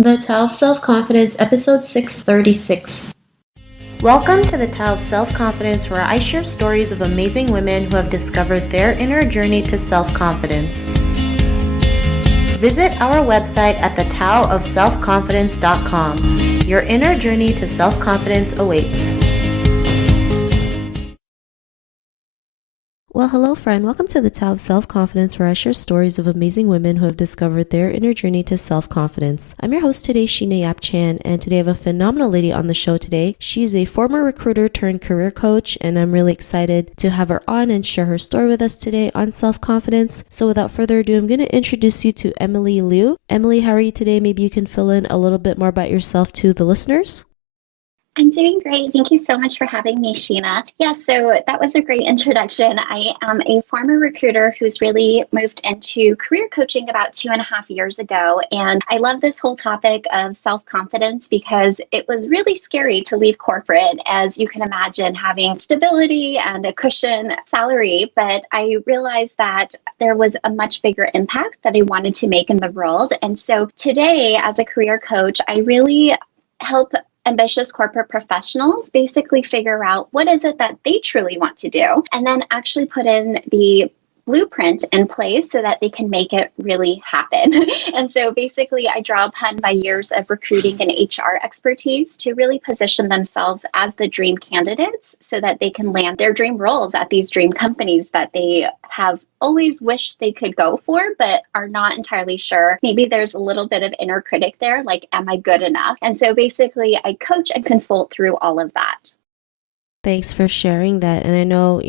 The Tao of Self-Confidence, episode 636. Welcome to the Tao of Self-Confidence, where I share stories of amazing women who have discovered their inner journey to self-confidence. Visit our website at thetaoofselfconfidence.com. Your inner journey to self-confidence awaits. Well, hello friend. Welcome to the Tao of Self-Confidence, where I share stories of amazing women who have discovered their inner journey to self-confidence. I'm your host today, Sheena Yap Chan, and today I have a phenomenal lady on the show today. She's a former recruiter turned career coach, and I'm really excited to have her on and share her story with us today on self-confidence. So without further ado, I'm going to introduce you to Emily Liou. Emily, how are you today? Maybe you can fill in a little bit more about yourself to the listeners. I'm doing great. Thank you so much for having me, Sheena. Yeah, so that was a great introduction. I am a former recruiter who's really moved into career coaching about 2.5 years ago. And I love this whole topic of self-confidence because it was really scary to leave corporate, as you can imagine, having stability and a cushion salary. But I realized that there was a much bigger impact that I wanted to make in the world. And so today, as a career coach, I really help ambitious corporate professionals basically figure out what is it that they truly want to do, and then actually put in the blueprint in place so that they can make it really happen. And so basically I draw upon my years of recruiting and HR expertise to really position themselves as the dream candidates so that they can land their dream roles at these dream companies that they have always wished they could go for, but are not entirely sure. Maybe there's a little bit of inner critic there, like, am I good enough? And so basically I coach and consult through all of that. Thanks for sharing that. And I know,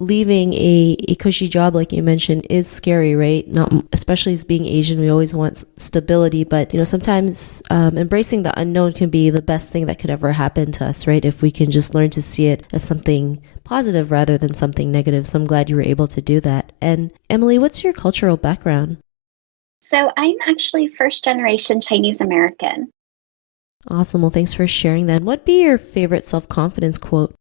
leaving a cushy job, like you mentioned, is scary, right? Not especially as being Asian, we always want stability, but, sometimes embracing the unknown can be the best thing that could ever happen to us, right? If we can just learn to see it as something positive rather than something negative. So I'm glad you were able to do that. And Emily, what's your cultural background? So I'm actually first generation Chinese American. Awesome. Well, thanks for sharing that. What'd be your favorite self-confidence quote?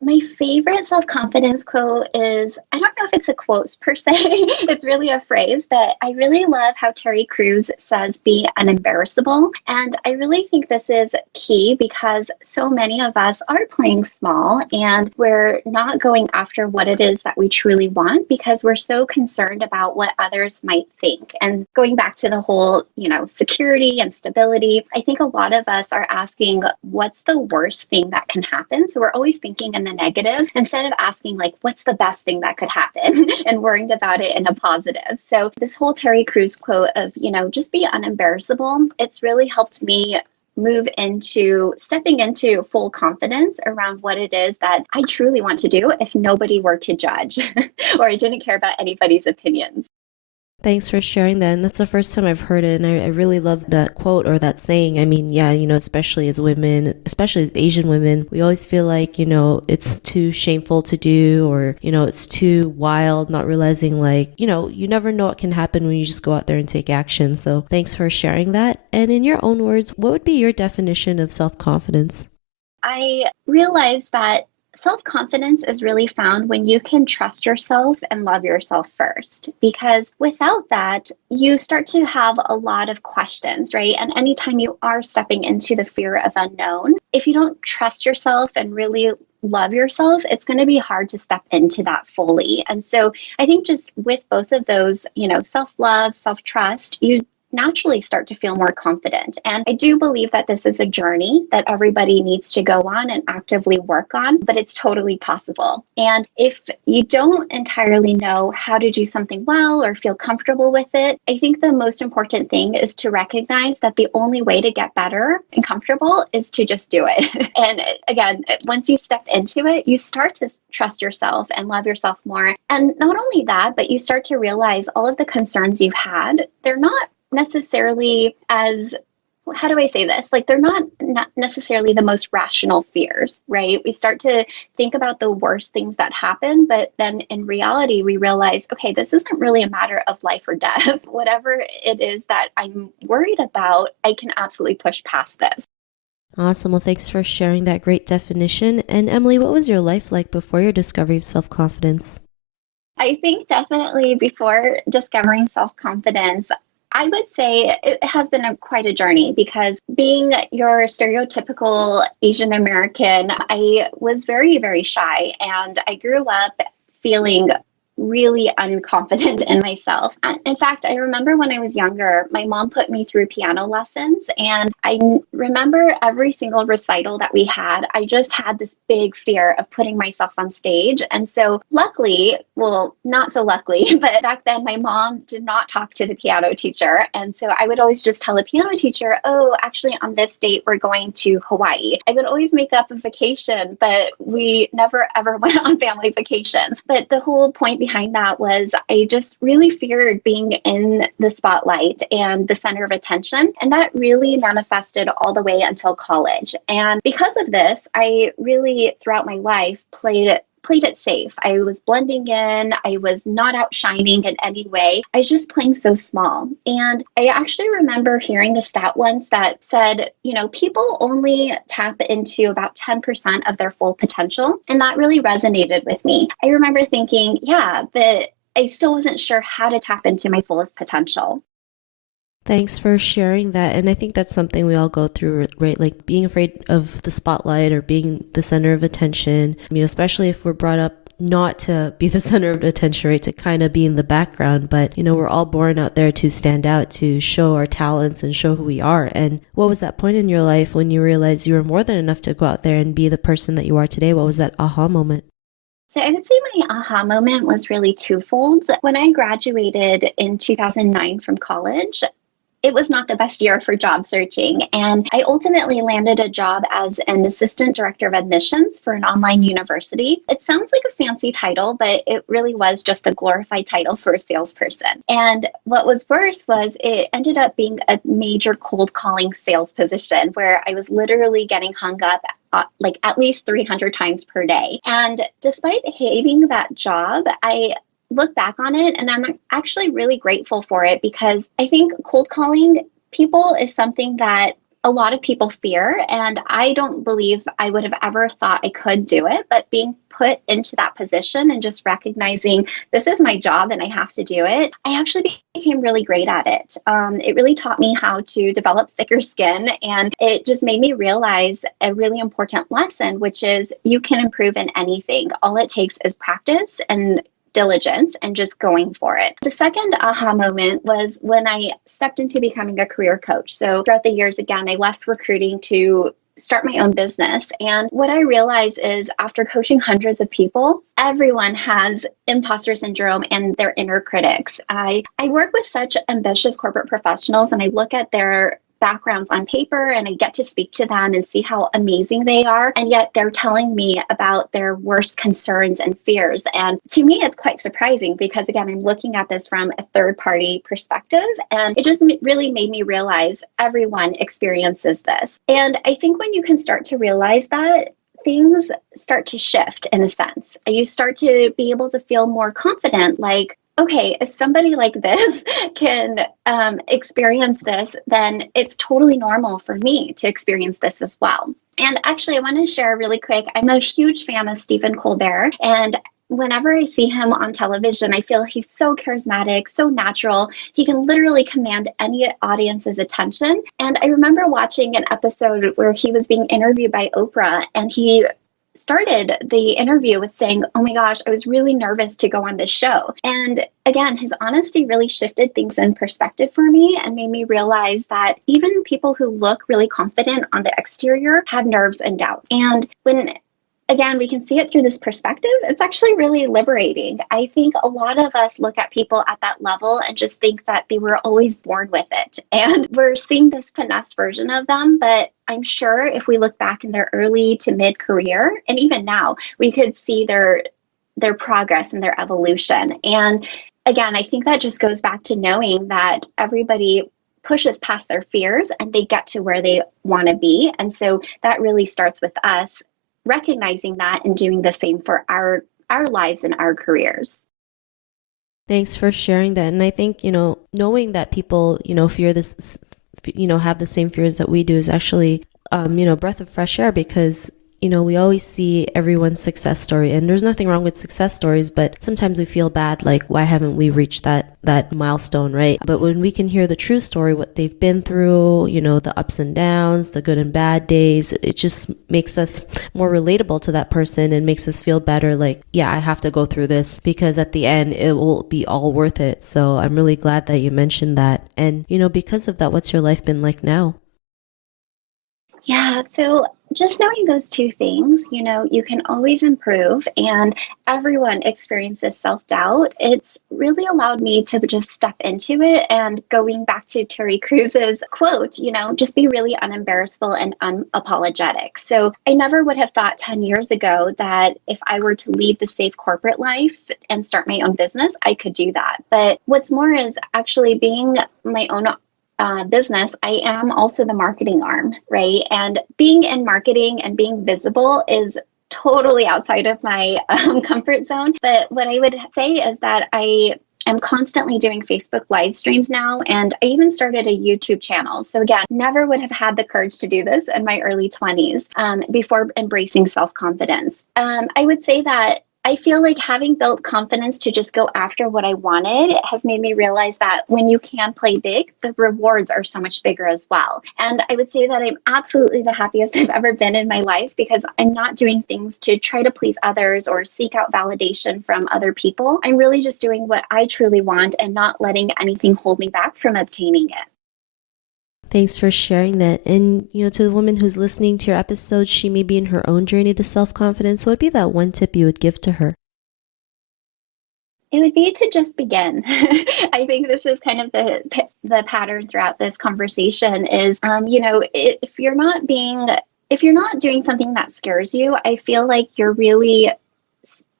My favorite self-confidence quote is, I don't know if it's a quote per se, it's really a phrase, but I really love how Terry Crews says, be unembarrassable. And I really think this is key because so many of us are playing small and we're not going after what it is that we truly want because we're so concerned about what others might think. And going back to the whole, security and stability, I think a lot of us are asking, what's the worst thing that can happen? So we're always thinking in the negative instead of asking, like, what's the best thing that could happen and worrying about it in a positive. So this whole Terry Crews quote of, just be unembarrassable, it's really helped me move into stepping into full confidence around what it is that I truly want to do if nobody were to judge or I didn't care about anybody's opinions. Thanks for sharing that. And that's the first time I've heard it. And I really love that quote or that saying. I mean, yeah, especially as women, especially as Asian women, we always feel like, it's too shameful to do or, it's too wild, not realizing like, you never know what can happen when you just go out there and take action. So thanks for sharing that. And in your own words, what would be your definition of self-confidence? I realized that self-confidence is really found when you can trust yourself and love yourself first, because without that, you start to have a lot of questions, right? And anytime you are stepping into the fear of unknown, if you don't trust yourself and really love yourself, it's going to be hard to step into that fully. And so I think just with both of those, self-love, self-trust, you naturally start to feel more confident. And I do believe that this is a journey that everybody needs to go on and actively work on, but it's totally possible. And if you don't entirely know how to do something well or feel comfortable with it, I think the most important thing is to recognize that the only way to get better and comfortable is to just do it. And again, once you step into it, you start to trust yourself and love yourself more. And not only that, but you start to realize all of the concerns you've had, they're not necessarily as, how do I say this? Like, they're not necessarily the most rational fears, right? We start to think about the worst things that happen, but then in reality, we realize, okay, this isn't really a matter of life or death. Whatever it is that I'm worried about, I can absolutely push past this. Awesome. Well, thanks for sharing that great definition. And Emily, what was your life like before your discovery of self-confidence? I think definitely before discovering self-confidence, I would say it has been quite a journey because being your stereotypical Asian American, I was very, very shy and I grew up feeling really unconfident in myself. And in fact, I remember when I was younger, my mom put me through piano lessons, and I remember every single recital that we had, I just had this big fear of putting myself on stage. And so, luckily, well, not so luckily, but back then my mom did not talk to the piano teacher. And so I would always just tell the piano teacher, oh, actually, on this date, we're going to Hawaii. I would always make up a vacation, but we never ever went on family vacations. But the whole point behind that was I just really feared being in the spotlight and the center of attention. And that really manifested all the way until college. And because of this, I really, throughout my life, played it safe. I was blending in. I was not outshining in any way. I was just playing so small. And I actually remember hearing the stat once that said, people only tap into about 10% of their full potential. And that really resonated with me. I remember thinking, yeah, but I still wasn't sure how to tap into my fullest potential. Thanks for sharing that. And I think that's something we all go through, right? Like being afraid of the spotlight or being the center of attention, especially if we're brought up not to be the center of attention, right? To kind of be in the background. But, we're all born out there to stand out, to show our talents and show who we are. And what was that point in your life when you realized you were more than enough to go out there and be the person that you are today? What was that aha moment? So I would say my aha moment was really twofold. When I graduated in 2009 from college, it was not the best year for job searching. And I ultimately landed a job as an assistant director of admissions for an online university. It sounds like a fancy title, but it really was just a glorified title for a salesperson. And what was worse was it ended up being a major cold calling sales position where I was literally getting hung up like at least 300 times per day. And despite hating that job, I look back on it and I'm actually really grateful for it because I think cold calling people is something that a lot of people fear. And I don't believe I would have ever thought I could do it, but being put into that position and just recognizing this is my job and I have to do it, I actually became really great at it. It really taught me how to develop thicker skin. And it just made me realize a really important lesson, which is you can improve in anything. All it takes is practice and diligence and just going for it. The second aha moment was when I stepped into becoming a career coach. So throughout the years, again, I left recruiting to start my own business. And what I realized is after coaching hundreds of people, everyone has imposter syndrome and their inner critics. I work with such ambitious corporate professionals and I look at their backgrounds on paper and I get to speak to them and see how amazing they are. And yet they're telling me about their worst concerns and fears. And to me, it's quite surprising because, again, I'm looking at this from a third party perspective. And it just really made me realize everyone experiences this. And I think when you can start to realize that, things start to shift in a sense. You start to be able to feel more confident, like, okay, if somebody like this can experience this, then it's totally normal for me to experience this as well. And actually, I want to share really quick, I'm a huge fan of Stephen Colbert. And whenever I see him on television, I feel he's so charismatic, so natural. He can literally command any audience's attention. And I remember watching an episode where he was being interviewed by Oprah, and he started the interview with saying, oh my gosh, I was really nervous to go on this show. And again, his honesty really shifted things in perspective for me and made me realize that even people who look really confident on the exterior have nerves and doubt. And when again, we can see it through this perspective. It's actually really liberating. I think a lot of us look at people at that level and just think that they were always born with it. And we're seeing this finessed version of them. But I'm sure if we look back in their early to mid career, and even now, we could see their progress and their evolution. And again, I think that just goes back to knowing that everybody pushes past their fears and they get to where they want to be. And so that really starts with us recognizing that and doing the same for our lives and our careers. Thanks for sharing that. And I think, knowing that people, fear this, have the same fears that we do is actually, breath of fresh air because, we always see everyone's success story, and there's nothing wrong with success stories, but sometimes we feel bad, like, why haven't we reached that milestone, right? But when we can hear the true story, what they've been through, the ups and downs, the good and bad days, it just makes us more relatable to that person and makes us feel better, like, yeah, I have to go through this because at the end it will be all worth it. So I'm really glad that you mentioned that. And, because of that, what's your life been like now? Yeah, so just knowing those two things, you can always improve, and everyone experiences self-doubt. It's really allowed me to just step into it. And going back to Terry Cruz's quote, just be really unembarrassable and unapologetic. So I never would have thought 10 years ago that if I were to leave the safe corporate life and start my own business, I could do that. But what's more is actually being my own business, I am also the marketing arm, right? And being in marketing and being visible is totally outside of my comfort zone. But what I would say is that I'm constantly doing Facebook live streams now, and I even started a YouTube channel. So again, never would have had the courage to do this in my early 20s before embracing self-confidence. I would say that I feel like having built confidence to just go after what I wanted has made me realize that when you can play big, the rewards are so much bigger as well. And I would say that I'm absolutely the happiest I've ever been in my life because I'm not doing things to try to please others or seek out validation from other people. I'm really just doing what I truly want and not letting anything hold me back from obtaining it. Thanks for sharing that. And, to the woman who's listening to your episode, she may be in her own journey to self-confidence. What would be that one tip you would give to her? It would be to just begin. I think this is kind of the pattern throughout this conversation is, if you're not doing something that scares you, I feel like you're really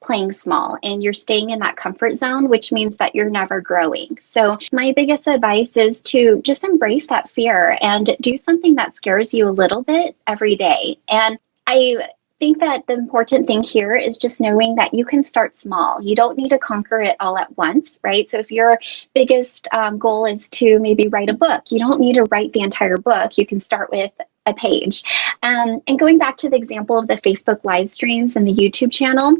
playing small and you're staying in that comfort zone, which means that you're never growing. So my biggest advice is to just embrace that fear and do something that scares you a little bit every day. And I think that the important thing here is just knowing that you can start small. You don't need to conquer it all at once, right? So if your biggest goal is to maybe write a book, you don't need to write the entire book. You can start with a page. And going back to the example of the Facebook live streams and the YouTube channel,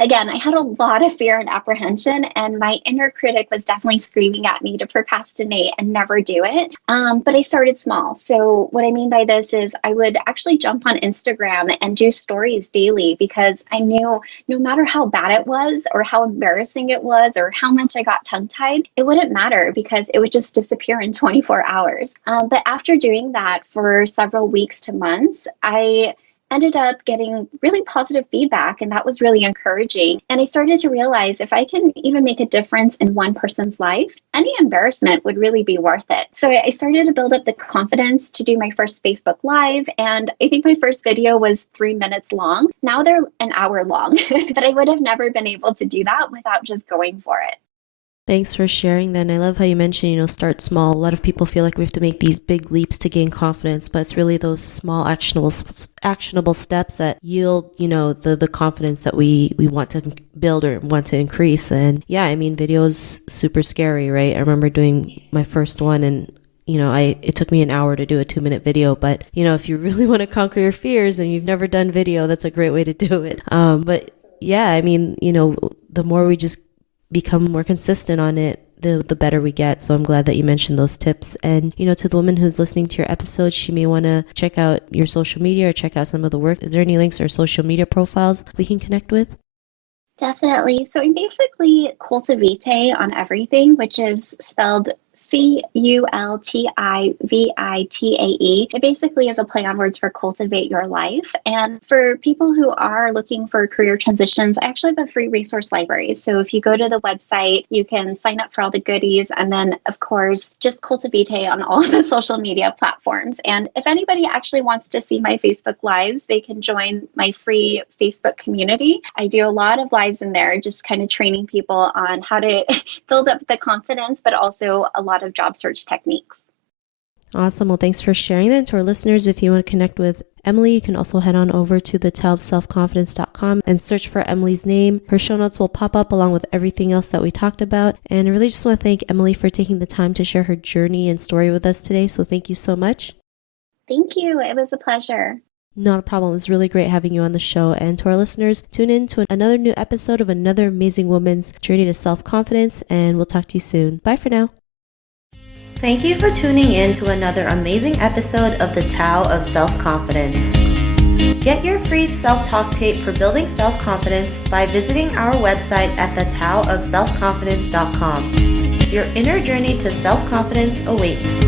again, I had a lot of fear and apprehension, and my inner critic was definitely screaming at me to procrastinate and never do it. But I started small. So what I mean by this is I would actually jump on Instagram and do stories daily because I knew no matter how bad it was or how embarrassing it was or how much I got tongue-tied, it wouldn't matter because it would just disappear in 24 hours. But after doing that for several weeks to months, I ended up getting really positive feedback, and that was really encouraging. And I started to realize if I can even make a difference in one person's life, any embarrassment would really be worth it. So I started to build up the confidence to do my first Facebook Live, and I think my first video was 3 minutes long. Now they're an hour long, but I would have never been able to do that without just going for it. Thanks for sharing that. And I love how you mentioned, start small. A lot of people feel like we have to make these big leaps to gain confidence, but it's really those small actionable steps that yield, the confidence that we want to build or want to increase. And yeah, I mean, video's super scary, right? I remember doing my first one and it took me an hour to do a 2-minute video, but if you really want to conquer your fears and you've never done video, that's a great way to do it. But yeah, I mean, the more we just become more consistent on it, the better we get. So I'm glad that you mentioned those tips. And, to the woman who's listening to your episode, she may want to check out your social media or check out some of the work. Is there any links or social media profiles we can connect with? Definitely. So I'm basically Cultivite on everything, which is spelled Cultivitae. It basically is a play on words for cultivate your life. And for people who are looking for career transitions, I actually have a free resource library. So if you go to the website, you can sign up for all the goodies. And then, of course, just Cultivate on all of the social media platforms. And if anybody actually wants to see my Facebook Lives, they can join my free Facebook community. I do a lot of lives in there, just kind of training people on how to build up the confidence, but also a lot of job search techniques. Awesome. Well, thanks for sharing that. To our listeners, if you want to connect with Emily, you can also head on over to thetaleofselfconfidence.com and search for Emily's name. Her show notes will pop up along with everything else that we talked about. And I really just want to thank Emily for taking the time to share her journey and story with us today. So thank you so much. Thank you. It was a pleasure. Not a problem. It was really great having you on the show. And to our listeners, tune in to another new episode of another amazing woman's journey to self-confidence, and we'll talk to you soon. Bye for now. Thank you for tuning in to another amazing episode of the Tao of Self-Confidence. Get your free self-talk tape for building self-confidence by visiting our website at thetaoofselfconfidence.com. Your inner journey to self-confidence awaits.